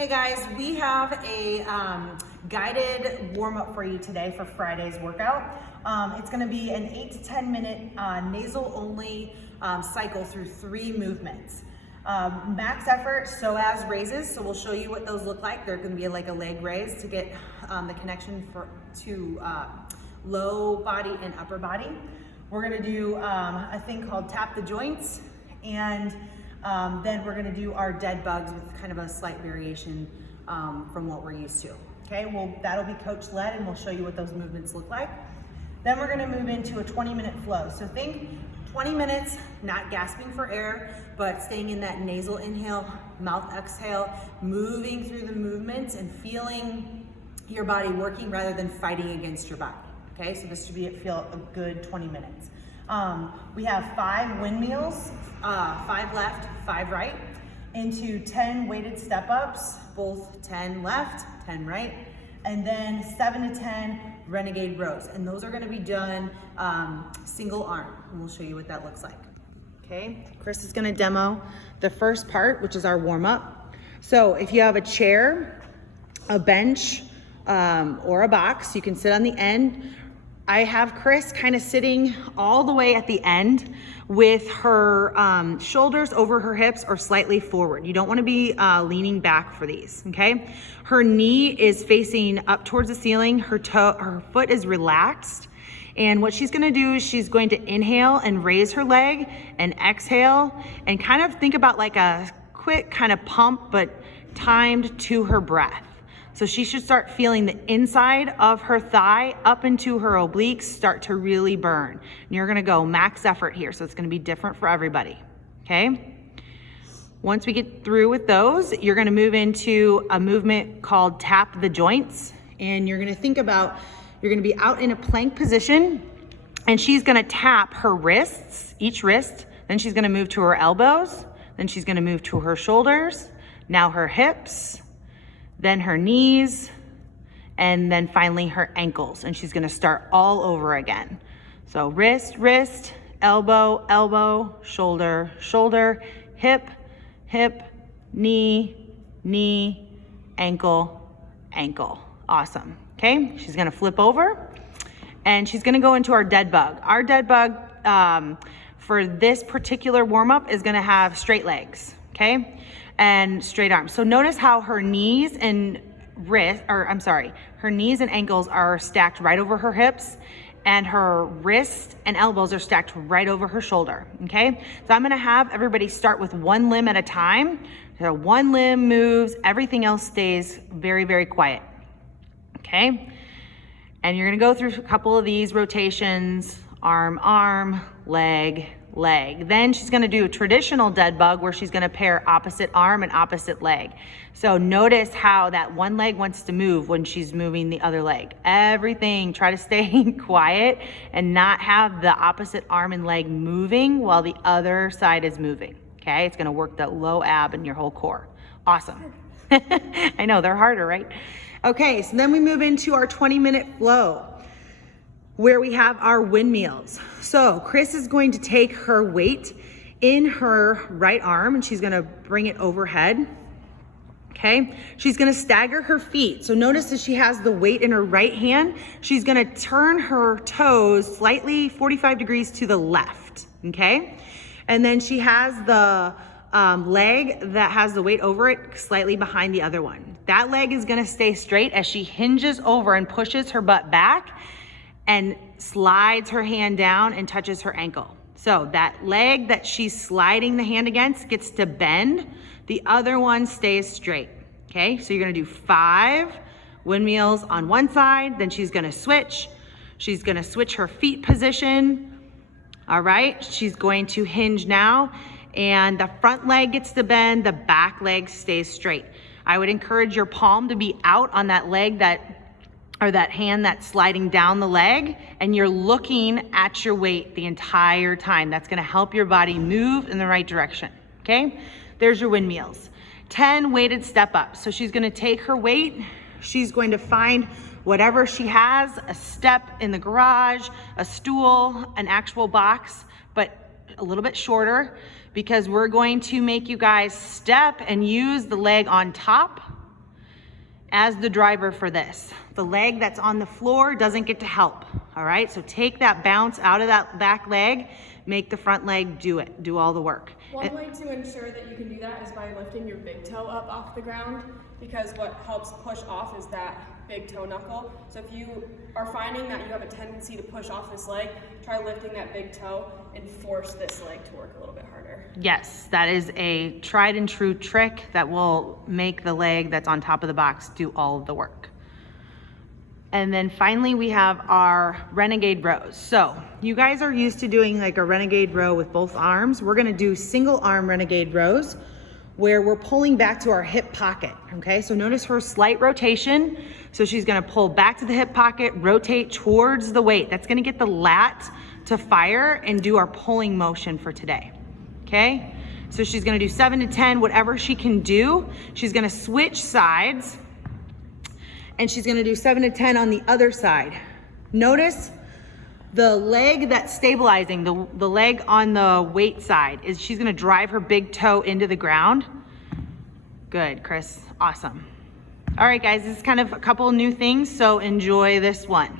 Hey guys, we have a guided warm-up for you today for Friday's workout. It's going to be an 8 to 10 minute nasal only cycle through 3 movements. Max effort psoas raises, so we'll show you what those look like. They're going to be like a leg raise to get the connection to low body and upper body. We're going to do a thing called tap the joints, and then we're gonna do our dead bugs with kind of a slight variation from what we're used to. Okay, well, that'll be coach led and we'll show you what those movements look like. Then we're gonna move into a 20-minute flow. So think 20 minutes, not gasping for air, but staying in that nasal inhale, mouth exhale, moving through the movements and feeling your body working rather than fighting against your body. Okay, so this should feel a good 20 minutes. We have 5 windmills, 5 left, 5 right, into 10 weighted step-ups, both 10 left, 10 right, and then 7 to 10 Renegade Rows. And those are gonna be done single arm, and we'll show you what that looks like. Okay, Chris is gonna demo the first part, which is our warm-up. So if you have a chair, a bench, or a box, you can sit on the end. I have Chris kind of sitting all the way at the end with her shoulders over her hips or slightly forward. You don't want to be leaning back for these, okay? Her knee is facing up towards the ceiling. Her foot is relaxed. And what she's going to do is she's going to inhale and raise her leg and exhale and kind of think about like a quick kind of pump, but timed to her breath. So she should start feeling the inside of her thigh up into her obliques start to really burn. And you're gonna go max effort here, so it's gonna be different for everybody, okay? Once we get through with those, you're gonna move into a movement called tap the joints. And you're gonna think about, you're gonna be out in a plank position, and she's gonna tap her wrists, each wrist, then she's gonna move to her elbows, then she's gonna move to her shoulders, now her hips, then her knees, and then finally her ankles. And she's gonna start all over again. So wrist, wrist, elbow, elbow, shoulder, shoulder, hip, hip, knee, knee, ankle, ankle. Awesome, okay? She's gonna flip over and she's gonna go into our dead bug. Our dead bug for this particular warm-up is gonna have straight legs, okay? And straight arms. So notice how her knees and her knees and ankles are stacked right over her hips, and her wrists and elbows are stacked right over her shoulder, okay? So I'm gonna have everybody start with one limb at a time. So one limb moves, everything else stays very, very quiet, okay? And you're gonna go through a couple of these rotations, arm, arm, leg, leg. Then she's gonna do a traditional dead bug where she's gonna pair opposite arm and opposite leg. So notice how that one leg wants to move when she's moving the other leg. Everything, try to stay quiet and not have the opposite arm and leg moving while the other side is moving, okay? It's gonna work that low ab in your whole core. Awesome. I know, they're harder, right? Okay, so then we move into our 20-minute flow, where we have our windmills. So Chris is going to take her weight in her right arm and she's gonna bring it overhead, okay? She's gonna stagger her feet. So notice that she has the weight in her right hand. She's gonna turn her toes slightly 45 degrees to the left, okay? And then she has the leg that has the weight over it slightly behind the other one. That leg is gonna stay straight as she hinges over and pushes her butt back and slides her hand down and touches her ankle. So that leg that she's sliding the hand against gets to bend. The other one stays straight, okay? So you're gonna do 5 windmills on one side, then she's gonna switch. She's gonna switch her feet position. All right, she's going to hinge now, and the front leg gets to bend, the back leg stays straight. I would encourage your palm to be out on that leg that hand that's sliding down the leg, and you're looking at your weight the entire time. That's gonna help your body move in the right direction, okay? There's your windmills. 10 weighted step ups. So she's gonna take her weight, she's going to find whatever she has, a step in the garage, a stool, an actual box, but a little bit shorter, because we're going to make you guys step and use the leg on top as the driver for this. The leg that's on the floor doesn't get to help, all right? So take that bounce out of that back leg, make the front leg do it, do all the work. One way to ensure that you can do that is by lifting your big toe up off the ground, because what helps push off is that big toe knuckle. So if you are finding that you have a tendency to push off this leg, try lifting that big toe and force this leg to work a little bit harder. Yes, that is a tried and true trick that will make the leg that's on top of the box do all of the work. And then finally we have our Renegade Rows. So you guys are used to doing like a Renegade Row with both arms. We're gonna do single arm Renegade Rows where we're pulling back to our hip pocket, okay? So notice her slight rotation. So she's gonna pull back to the hip pocket, rotate towards the weight. That's gonna get the lat to fire and do our pulling motion for today, okay? So she's gonna do 7 to 10, whatever she can do. She's gonna switch sides and she's gonna do 7 to 10 on the other side. Notice the leg that's stabilizing, the leg on the weight side, is she's gonna drive her big toe into the ground. Good, Chris, awesome. All right, guys, this is kind of a couple new things, so enjoy this one.